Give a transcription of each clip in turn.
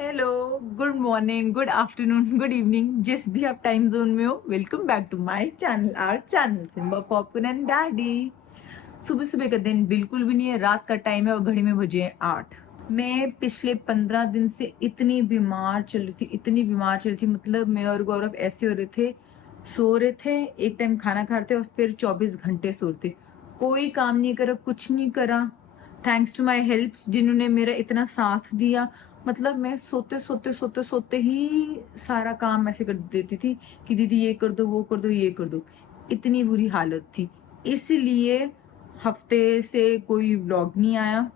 Hello, good morning, good afternoon, good evening, जिस भी आप टाइम जोन में हो, welcome back to my channel, our channel Simba popcorn and daddy. सुबह सुबह का दिन बिल्कुल भी नहीं है, रात का टाइम है और घड़ी में बजे हैं 8। मैं पिछले 15 दिन से इतनी बीमार चल रही थी, इतनी बीमार चल रही थी, मतलब मैं और गौरव ऐसे हो रहे थे, सो रहे थे, एक टाइम खाना खाते और फिर 24 घंटे सोते, कोई काम नहीं करा, कुछ नहीं करा। थैंक्स टू माई हेल्प्स जिन्होंने मेरा इतना साथ दिया। मतलब मैं सोते सोते सोते सोते ही सारा काम ऐसे कर देती थी कि दीदी ये कर दो, वो कर दो, ये कर दो। इतनी बुरी हालत थी, इसलिए हफ्ते से कोई व्लॉग नहीं आया।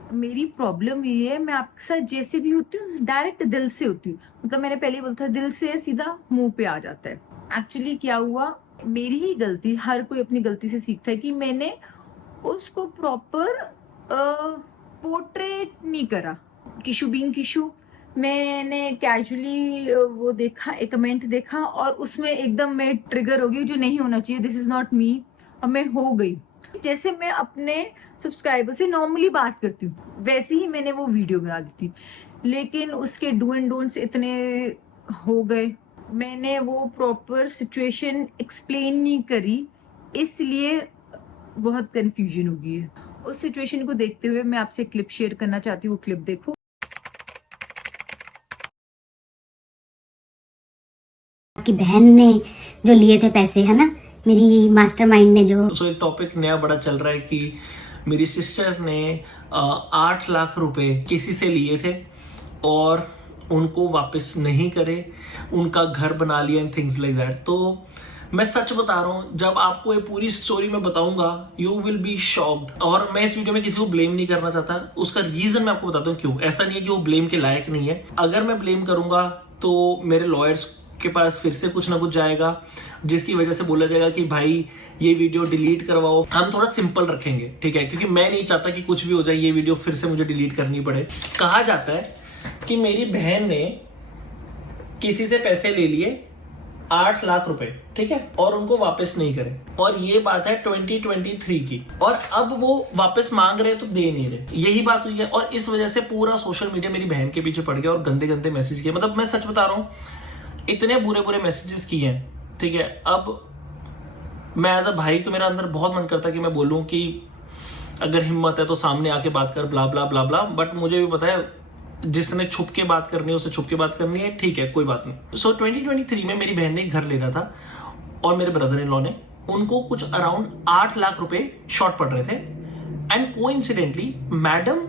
मेरी प्रॉब्लम ये है, मैं आपके साथ जैसे भी होती हूँ डायरेक्ट दिल से होती हूँ। मतलब मैंने पहले ही बोला था, दिल से सीधा मुंह पे आ जाता है। एक्चुअली क्या हुआ, मेरी ही गलती, हर कोई अपनी गलती से सीखता है, कि मैंने उसको प्रॉपर पोर्ट्रेट नहीं करा। किशु बीइंग किशु, मैंने कैजुअली वो देखा, एक कमेंट देखा और उसमें एकदम मैं ट्रिगर हो गई, जो नहीं होना चाहिए, दिस इज नॉट मी। और मैं हो गई जैसे मैं अपने सब्सक्राइबर से नॉर्मली बात करती हूँ, वैसे ही मैंने वो वीडियो बना दी थी। लेकिन उसके डू एंड डोंट्स इतने हो गए, मैंने वो प्रॉपर सिचुएशन एक्सप्लेन नहीं करी, इसलिए बहुत कंफ्यूजन हो गई है। उस सिचुएशन को देखते हुए मैं आपसे क्लिप शेयर करना चाहती हूँ, वो क्लिप देखो। कि बहन ने जो लिए थे पैसे, है ना, मेरी मास्टरमाइंड ने जो एक टॉपिक नया बड़ा चल रहा है कि मेरी सिस्टर ने 8 लाख रुपए किसी से लिए थे और उनको वापस नहीं करे, उनका घर बना लिया एंड थिंग्स लाइक दैट। तो मैं सच बता रहा हूँ, जब आपको ये पूरी स्टोरी मैं बताऊंगा यू विल बी शॉक्ड। और मैं इस वीडियो में किसी को ब्लेम नहीं करना चाहता, उसका रीजन मैं आपको बताता हूँ क्यों। ऐसा नहीं है कि वो ब्लेम के लायक नहीं है, अगर मैं ब्लेम करूंगा तो मेरे लॉयर्स के पास फिर से कुछ ना कुछ जाएगा, जिसकी वजह से बोला जाएगा कि भाई ये वीडियो डिलीट करवाओ। हम थोड़ा सिंपल रखेंगे, ठीक है, क्योंकि मैं नहीं चाहता कि कुछ भी हो जाए, ये वीडियो फिर से मुझे डिलीट करनी पड़े। कहा जाता है कि मेरी बहन ने किसी से पैसे ले लिए 8 लाख रुपए, ठीक है, और उनको वापस नहीं करे। और ये बात है 2023 की, और अब वो वापस मांग रहे तो दे नहीं रहे, यही बात हुई है। और इस वजह से पूरा सोशल मीडिया मेरी बहन के पीछे पड़ गया और गंदे गंदे मैसेज किए। मतलब मैं सच बता रहा हूँ, इतने बुरे बुरे मैसेजेस किए हैं, ठीक है। अब मैं एज अ भाई तो मेरा अंदर बहुत मन करता है कि मैं बोलूं कि अगर हिम्मत है तो सामने आके बात कर, ब्ला ब्ला ब्ला ब्ला, बट मुझे भी पता है जिसने छुप के बात करनी है उसे छुप के बात करनी है, ठीक है, कोई बात नहीं। सो 2023 में मेरी बहन ने एक घर लेना था और मेरे ब्रदर इन लॉ ने उनको कुछ अराउंड 8 लाख रुपए शॉर्ट पड़ रहे थे। एंड कोइंसिडेंटली मैडम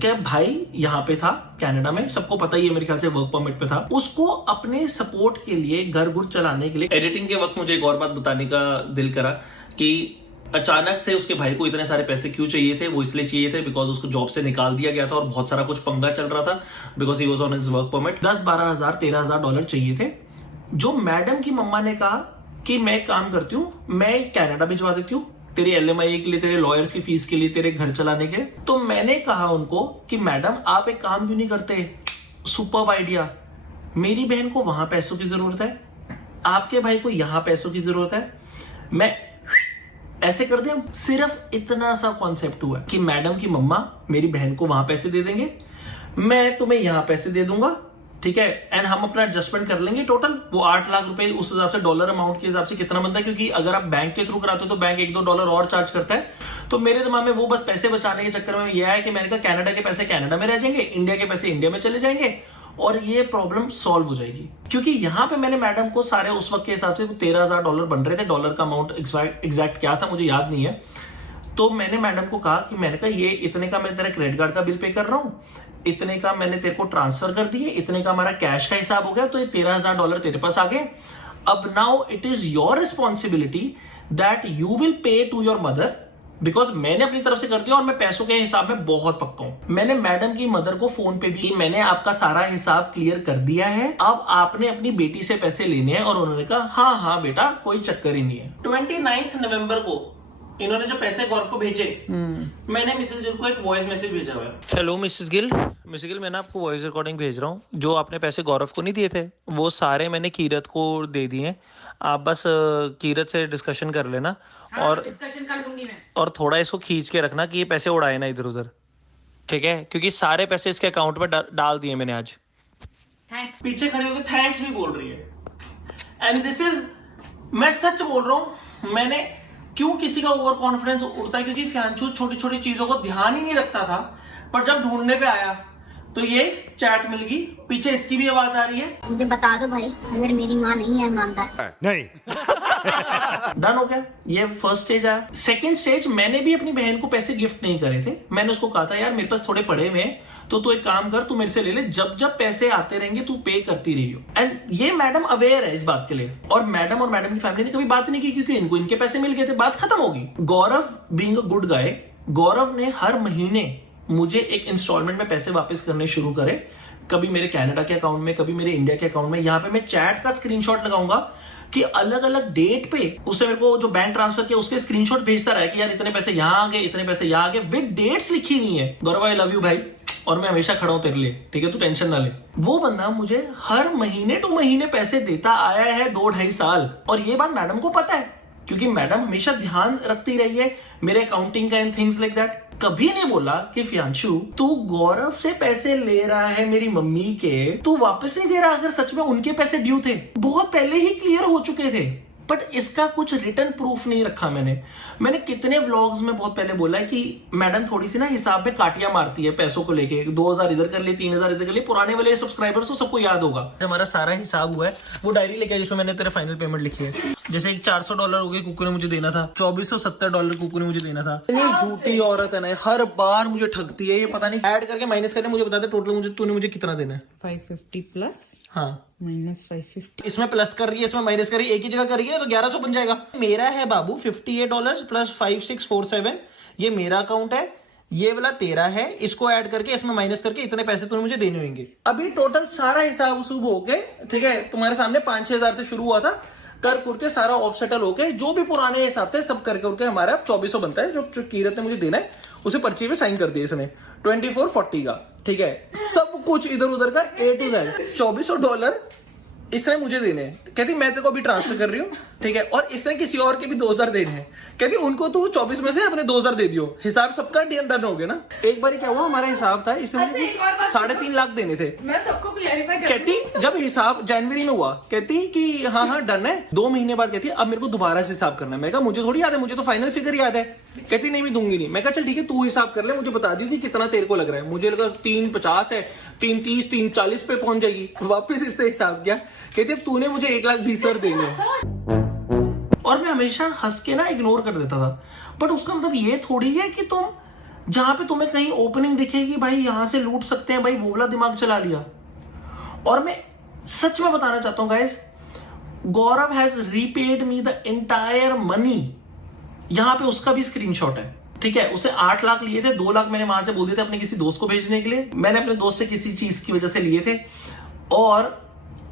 क्या भाई यहाँ पे था कनाडा में, सबको पता ही है, मेरे ख्याल से वर्क परमिट पे था। उसको अपने सपोर्ट के लिए, घर गुर चलाने के लिए, एडिटिंग के वक्त मुझे एक और बात बताने का दिल करा कि अचानक से उसके भाई को इतने सारे पैसे क्यों चाहिए थे। वो इसलिए चाहिए थे बिकॉज उसको जॉब से निकाल दिया गया था और बहुत सारा कुछ पंगा चल रहा था, because he was on his work permit. 10-12 हज़ार 13,000 डॉलर चाहिए थे, जो मैडम की मम्मा ने कहा कि मैं काम करती हूँ, मैं कनाडा भिजवा देती हूँ तेरी LMI के लिए, तेरे लॉयर्स की फीस के लिए, तेरे घर चलाने के। तो मैंने कहा उनको कि मैडम आप एक काम क्यों नहीं करते, सुपर्ब आइडिया। मेरी बहन को वहां पैसों की जरूरत है, आपके भाई को यहां पैसों की जरूरत है, मैं ऐसे कर दें। सिर्फ इतना सा कॉन्सेप्ट हुआ कि मैडम की मम्मा मेरी बहन को वहां पैसे दे देंगे, मैं तुम्हें यहां पैसे दे दूंगा, ठीक है, एंड हम अपना एडजस्टमेंट कर लेंगे। टोटल वो 8 लाख रुपए उस हिसाब से डॉलर अमाउंट के हिसाब से कितना बनता है, क्योंकि अगर आप बैंक के थ्रू कराते हो तो बैंक 1-2 डॉलर और चार्ज करता है। तो मेरे दिमाग में वो बस पैसे बचाने के चक्कर में यह है कि मैंने कहा कनाडा के पैसे कनाडा में रह जाएंगे, इंडिया के पैसे इंडिया में चले जाएंगे और ये प्रॉब्लम सॉल्व हो जाएगी। क्योंकि यहां पे मैंने मैडम को सारे उस वक्त के हिसाब से 13,000 डॉलर बन रहे थे, डॉलर का अमाउंट एग्जैक्ट क्या था मुझे याद नहीं है। तो मैंने मैडम को कहा कि मैंने कहा ये इतने का मैं तेरा क्रेडिट कार्ड का बिल पे कर रहा हूं, इतने का मैंने तेरे को ट्रांसफर कर दिए, इतने का हमारा कैश का हिसाब हो गया, तो ये 13,000 डॉलर तेरे पास आ गए। अब now it is your responsibility that you will pay to your mother, because मैंने अपनी तरफ से कर दिया और मैं पैसों के हिसाब में बहुत पक्का हूं। मैंने मैडम की मदर को फोन पे भी, मैंने आपका सारा हिसाब क्लियर कर दिया है, अब आपने अपनी बेटी से पैसे लेने हैं। और उन्होंने कहा हाँ हाँ बेटा, कोई चक्कर ही नहीं है। 29 नवंबर को इन्होंने जो पैसे गौरव को भेजे, मैंने मिसेस गिल को एक वॉइस मैसेज भेजा हुआ है। हेलो मिसेस गिल, मैंने आपको वॉइस रिकॉर्डिंग भेज रहा हूँ। जो आपने पैसे गौरव को नहीं दिए थे वो सारे मैंने कीरत को दे दिए हैं। आप बस कीरत से डिस्कशन कर लेना। हाँ, और डिस्कशन कर लूंगी मैं। और थोड़ा इसको खींच के रखना कि ये पैसे उड़ाए ना इधर उधर, ठीक है? क्योंकि सारे पैसे इसके अकाउंट में डाल दिए मैंने आज। थैंक्स। पीछे खड़े होकर थैंक्स भी बोल रही है। एंड दिस इज, मैं सच बोल रहा हूं, मैंने क्यों किसी का ओवर कॉन्फिडेंस उड़ता है, क्योंकि फ्यांशु छोटी छोटी चीजों को ध्यान ही नहीं रखता था, पर जब ढूंढने पे आया तो ये चैट मिल गई। पीछे इसकी भी आवाज आ रही है। मुझे बता दो भाई, अगर मेरी माँ नहीं है ईमानदार नहीं। डन हो गया, ये फर्स्ट स्टेज आया। सेकंड स्टेज, मैंने भी अपनी बहन को पैसे गिफ्ट नहीं करे थे। मैंने उसको कहा था यार मेरे पास थोड़े पड़े हुए हैं, तो तू एक काम कर, तू मेरे से ले ले, जब जब पैसे आते रहेंगे तू पे करती रही हो। एंड ये मैडम अवेयर है इस बात के लिए, और मैडम की फैमिली ने कभी बात नहीं की, क्योंकि इनको इनके पैसे मिल गए थे, बात खत्म होगी। गौरव बीइंग अ गुड गाय, गौरव ने हर महीने मुझे एक इंस्टॉलमेंट में पैसे वापस करने शुरू करे। कभी मेरे कनाडा के अकाउंट में, कभी मेरे इंडिया के अकाउंट में। यहाँ पे मैं चैट का स्क्रीनशॉट लगाऊंगा कि अलग अलग डेट पे उसने मेरे को जो बैंक ट्रांसफर किया उसके स्क्रीनशॉट भेजता रहा कि यार इतने पैसे यहाँ आ गए, इतने पैसे यहाँ आ गए, विद डेट्स लिखी हुई है। गौरव आई लव यू भाई, और मैं हमेशा खड़ा हूं तेरे लिए, ठीक है? तू टेंशन ना ले। वो बंदा मुझे हर महीने टू महीने पैसे देता आया है 2-2.5 साल, और ये बात मैडम को पता है, क्योंकि मैडम हमेशा ध्यान रखती रही है मेरे अकाउंटिंग का एंड थिंग्स लाइक दैट। कभी नहीं बोला कि फ्यांशु तू गौरव से पैसे ले रहा है मेरी मम्मी के, तू वापस नहीं दे रहा अगर सच में उनके पैसे ड्यू थे। बहुत पहले ही क्लियर हो चुके थे, बट इसका कुछ रिटर्न प्रूफ नहीं रखा मैंने कितने व्लॉग्स में बहुत पहले बोला है कि मैडम थोड़ी सी ना हिसाब में काटियां मारती है पैसों को लेके। 2000 इधर कर लिए, 3000 इधर कर लिए। पुराने वाले सब्सक्राइबर्स को सबको याद होगा, हमारा सारा हिसाब हुआ है। वो डायरी लेके जिसमें मैंने तेरे फाइनल पेमेंट लिखी है। जैसे $400 हो गए कुकू ने मुझे देना था, $2470 कुकू ने मुझे देना था। इतनी झूठी औरत है ना, हर बार मुझे ठगती है। ये पता नहीं ऐड करके माइनस करके मुझे बता दे टोटल तूने मुझे कितना देना है। 550 प्लस, हाँ माइनस 550। इसमें प्लस कर रही है, इसमें माइनस कर रही है, एक ही जगह कर रही है, तो 1100 बन जाएगा। मेरा है बाबू $58 प्लस 5647, ये मेरा अकाउंट है। ये वाला तेरा है, इसको ऐड करके इसमें माइनस करके इतने पैसे तुम्हें मुझे देने होंगे। अभी टोटल सारा हिसाब उसूब होके, ठीक है, तुम्हारे सामने 5-6 हजार से शुरू हुआ था, कर करके सारा ऑफ सेटल होके जो भी पुराने हिसाब थे सब करके हमारा 2400 बनता है। जो कीरत ने मुझे देना है उसे पर्ची पे साइन कर दिया इसने 2440 का, ठीक है। सब कुछ इधर उधर का A to Z $2400 इसने मुझे देने हैं। कहती मैं तेरे को अभी ट्रांसफर कर रही हूँ, ठीक है, और इसने किसी और के भी 2000 देने हैं। कहती उनको तू 24 में से अपने 2000 दे दियो। हिसाब सबका डन हो गया ना। एक बार क्या हुआ, हमारा हिसाब था, इसने मुझे 3.5 लाख देने थे। मैं सबको क्लैरिफाई कर, कहती जब हिसाब जनवरी में हुआ, कहती कि हाँ डन है। 2 महीने बाद कहती अब मेरे को दोबारा से हिसाब करना है। मैं कहा मुझे थोड़ी याद है, मुझे तो फाइनल फिगर याद है। कहती नहीं मैं दूंगी नहीं। मैं कहा चल ठीक है तू हिसाब कर ले, मुझे बता दी कि कितना तेरे को लग रहा है। मुझे लगा 350 है, 330, 340 पे पहुंच जाएगी। वापिस इससे हिसाब किया, कहते तूने मुझे 1,20,000 देने हैं। और मैं हमेशा हंस के ना इग्नोर कर देता था, बट उसका मतलब ये थोड़ी है कि तुम जहां पे तुम्हें कहीं ओपनिंग दिखेगी भाई यहां से लूट सकते हैं, भाई वो वाला दिमाग चला लिया। और मैं सच में बताना चाहता हूं guys, Gaurav has repaid me the entire money. यहां पे उसका भी स्क्रीनशॉट है, ठीक है। उसे 8 लाख लिए थे, 2 लाख मैंने वहां से बोल दिए थे अपने किसी दोस्त को भेजने के लिए। मैंने अपने दोस्त से किसी चीज की वजह से लिए थे, और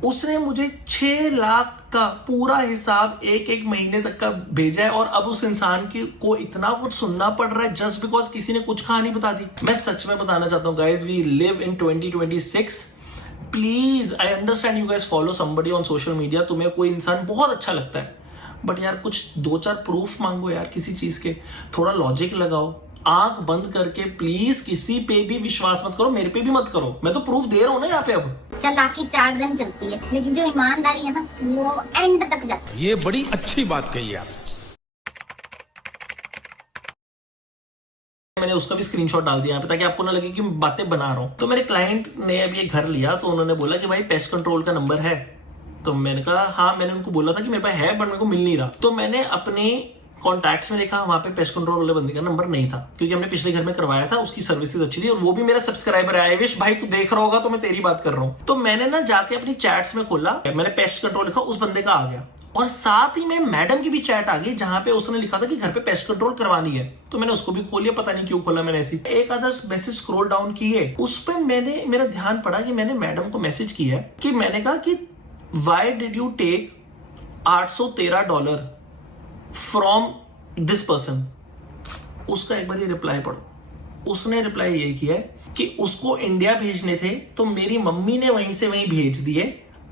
उसने मुझे 6 लाख का पूरा हिसाब एक महीने तक का भेजा है। और अब उस इंसान को इतना कुछ सुनना पड़ रहा है जस्ट बिकॉज किसी ने कुछ कहानी बता दी। मैं सच में बताना चाहता हूँ guys, we live in 2026। Please, I understand you guys follow somebody on social media, तुम्हें कोई इंसान बहुत अच्छा लगता है, बट यार कुछ 2-4 प्रूफ मांगो यार किसी चीज के, थोड़ा लॉजिक लगाओ। आंख बंद करके प्लीज किसी पे भी विश्वास मत करो, मेरे पे भी मत करो। मैं तो प्रूफ दे रहा हूं ना यहाँ पे। अब चालाकी 4 दिन चलती है, लेकिन जो ईमानदारी है ना वो एंड तक जाती है। ये बड़ी अच्छी बात कही आप। मैंने उसका भी स्क्रीनशॉट डाल दिया यहाँ पे ताकि आपको ना लगे कि मैं बातें बना रहा हूँ। तो मेरे क्लाइंट ने अभी एक घर लिया, तो उन्होंने बोला कि भाई पेस्ट कंट्रोल का नंबर है। तो मैंने कहा हाँ, मैंने उनको बोला था कि मेरे पास है बट मेरे को मिल नहीं रहा। तो मैंने अपने कॉन्टैक्ट्स में देखा, वहां पे पेस्ट कंट्रोल वाले बंदे का नंबर नहीं था, क्योंकि हमने पिछले घर में करवाया था, उसकी सर्विसेज अच्छी थी और वो भी मेरा सब्सक्राइबर है। आई विश भाई तू देख रहा होगा तो मैं तेरी बात कर रहा हूँ। तो मैंने ना जाके अपनी चैट्स में खोला, मैंने पेस्ट कंट्रोल लिखा, उस बंदे का आ गया, और साथ ही में मैडम की भी चैट आ गई जहां पे उसने लिखा था कि घर पे पेस्ट कंट्रोल करवानी है। तो मैंने उसको भी खोल लिया, पता नहीं क्यों खोला मैंने। ऐसी एक आधा मैसेज स्क्रॉल डाउन किए, उस पर मेरा ध्यान पड़ा कि मैंने मैडम को मैसेज किया है कि मैंने कहा कि why did you take $813 from this person. उसका एक बार ये रिप्लाई पढ़ो। उसने रिप्लाई ये किया है कि उसको इंडिया भेजने थे तो मेरी मम्मी ने वहीं से वहीं भेज दिए,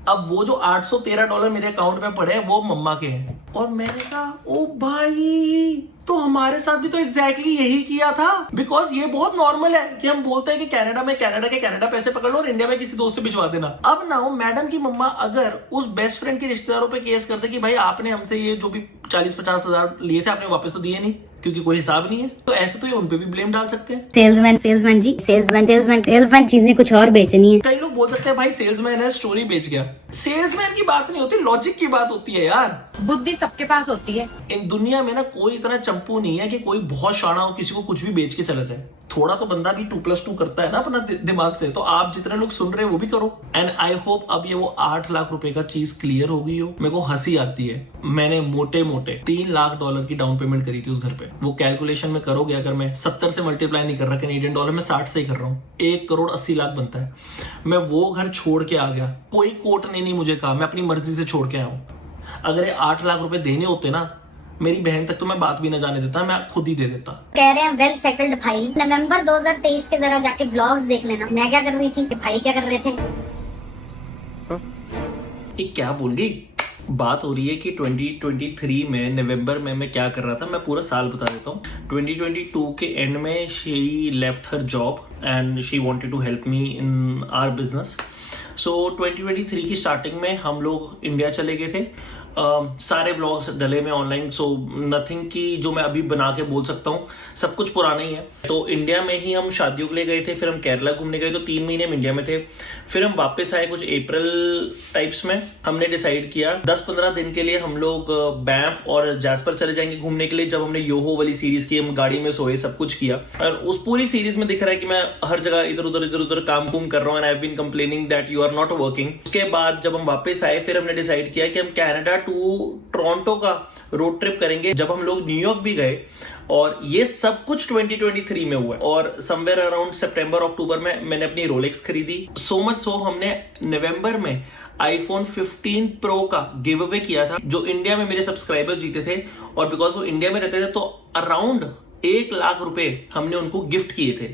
अब वो जो $813 मेरे अकाउंट में पड़े हैं वो मम्मा के हैं। और मैंने कहा ओ भाई, तो हमारे साथ भी तो एग्जैक्टली यही किया था। बिकॉज ये बहुत नॉर्मल है कि हम बोलते हैं कि कनाडा पैसे पकड़ लो और इंडिया में किसी दोस्त से भिजवा देना। अब ना मैडम की मम्मा अगर उस बेस्ट फ्रेंड के रिश्तेदारों पे केस करते कि भाई आपने हमसे ये जो भी 40-50 हजार लिए थे आपने वापस तो दिए नहीं क्योंकि कोई हिसाब नहीं है, तो ऐसे तो ये उन पे भी ब्लेम डाल सकते हैं। सेल्समैन चीजें कुछ और बेचनी है। कई लोग बोल सकते हैं भाई सेल्समैन है स्टोरी बेच गया। सेल्समैन की बात नहीं होती, लॉजिक की बात होती है यार। बुद्धि सबके पास होती है। इन दुनिया में ना कोई इतना चंपू नहीं है कि कोई बहुत शाना हो किसी को कुछ भी बेच के चला जाए। थोड़ा तो बंदा भी 2+2 करता है ना अपना दिमाग से। तो आप जितने लोग सुन रहे हैं वो भी करो। एंड आई होप अब ये वो 8 लाख रुपए का चीज क्लियर हो गई हो। मेरे को हंसी आती है, मैंने मोटे $3 लाख की डाउन पेमेंट करी थी उस घर पे। वो कैलकुलेशन में करोगे, अगर मैं 70 से मल्टीप्लाई नहीं कर रहा कैनेडियन डॉलर में 60 से ही कर रहा हूँ, 1,80,00,000 बनता है। मैं वो घर छोड़ के आ गया, कोई कोर्ट ने नहीं मुझे कहा, मैं अपनी मर्जी से छोड़ के आया हूँ। अगर ये 8 लाख रुपए देने होते ना, मेरी बहन तक तो मैं बात भी ना जाने देता, मैं खुद ही दे देता। कह रहे हैं वेल सेटल्ड भाई। नवंबर 2023 के जरा जाके ब्लॉग्स देख लेना, मैं क्या कर रही थी, भाई क्या कर रहे थे। ये क्या बोल गई? बात हो रही है कि 2023 में नवंबर में मैं क्या कर रहा था। मैं पूरा साल बता देता हूँ। 2022 के एंड में she left her job and she wanted to help me in our business. So 2023 की स्टार्टिंग में हम लोग इंडिया चले गए थे। सारे ब्लॉग्स डले में ऑनलाइन, सो नथिंग की जो मैं अभी बना के बोल सकता हूँ, सब कुछ पुराना ही है। तो इंडिया में ही हम शादियों के लिए गए थे, फिर हम केरला घूमने गए, तो 3 महीने हम इंडिया में थे। फिर हम वापस आए कुछ अप्रैल टाइप्स में। हमने डिसाइड किया 10-15 दिन के लिए हम लोग बैंफ और जैस्पर चले जाएंगे घूमने के लिए। जब हमने योहो वाली सीरीज की, हम गाड़ी में सोए, सब कुछ किया। और उस पूरी सीरीज में दिख रहा है कि मैं हर जगह इधर उधर काम कर रहा हूँ, and I have been complaining that you are not working. उसके बाद जब हम वापस आए, फिर हमने डिसाइड किया कि हम कनाडा टू टोरंटो का रोड ट्रिप करेंगे। जब हम लोग न्यूयॉर्क भी गए, और ये सब कुछ 2023 में हुआ है। और समवेयर अराउंड सितंबर अक्टूबर में मैंने अपनी रोलेक्स खरीदी। सो मच सो हमने नवंबर में iPhone 15 Pro का गिव अवे किया था, जो इंडिया में मेरे सब्सक्राइबर्स जीते थे। और बिकॉज वो इंडिया में रहते थे तो अराउंड 1 लाख रुपए हमने उनको गिफ्ट किए थे,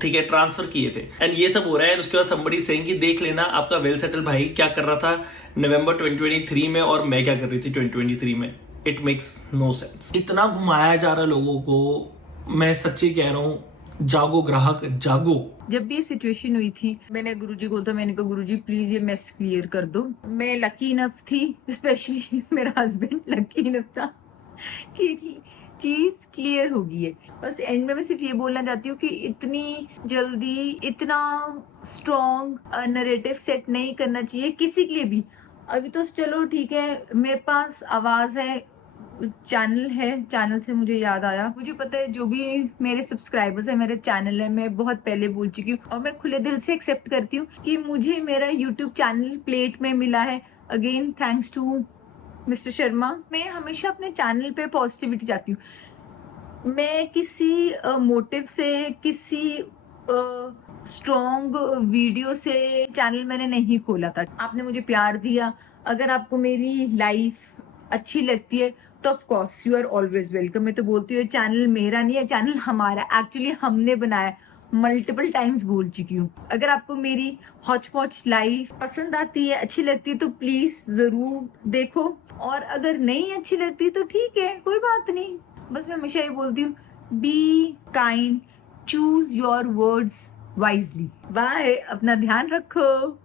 ठीक है, ट्रांसफर किए थे। एंड ये सब हो रहा है। उसके बाद somebody saying कि देख लेना आपका वेल सेटल भाई क्या कर रहा था नवंबर 2023 में और मैं क्या कर रही थी 2023 में। It makes no sense. इतना घुमाया जा रहा है लोगों को। मैं सच्ची कह रहा हूँ, जागो ग्राहक जागो। जब भी ये सिचुएशन हुई थी, मैंने गुरुजी को बोला था, मैंने कहा गुरुजी प्लीज ये मेस क्लियर कर दो। मैं लकी इनफ थी, स्पेशली मेरा हस्बैंड लकी इनफ था कि चीज क्लियर हो गई है। बस एंड में मैं सिर्फ ये बोलना चाहती हूँ कि इतनी जल्दी इतना स्ट्रॉन्ग नरेटिव सेट नहीं करना चाहिए किसी के लिए भी। अभी तो चलो ठीक है, मेरे पास आवाज है, चैनल है, चैनल से मुझे याद आया, मुझे पता है जो भी मेरे सब्सक्राइबर्स है, मेरे चैनल है, मैं बहुत पहले बोल चुकी हूँ और मैं खुले दिल से एक्सेप्ट करती हूँ कि मुझे मेरा यूट्यूब चैनल प्लेट में मिला है। Again thanks to mister Sharma. मैं हमेशा अपने चैनल पे पॉजिटिविटी चाहती हूँ। मैं किसी मोटिव से, किसी स्ट्रॉन्ग वीडियो से चैनल मैंने नहीं खोला था। आपने मुझे प्यार दिया। अगर आपको मेरी लाइफ अच्छी लगती है तो of course you are always welcome. मैं तो बोलती हूँ चैनल मेरा नहीं है, चैनल हमारा, एक्चुअली हमने बनाया। मल्टीपल टाइम्स बोल चुकी हूँ। अगर आपको मेरी हॉच पॉच लाइफ पसंद आती है, अच्छी लगती है, तो प्लीज जरूर देखो। और अगर नहीं अच्छी लगती तो ठीक है, कोई बात नहीं। बस मैं हमेशा ये बोलती हूँ, be kind, choose your words wisely. Bye, अपना ध्यान रखो।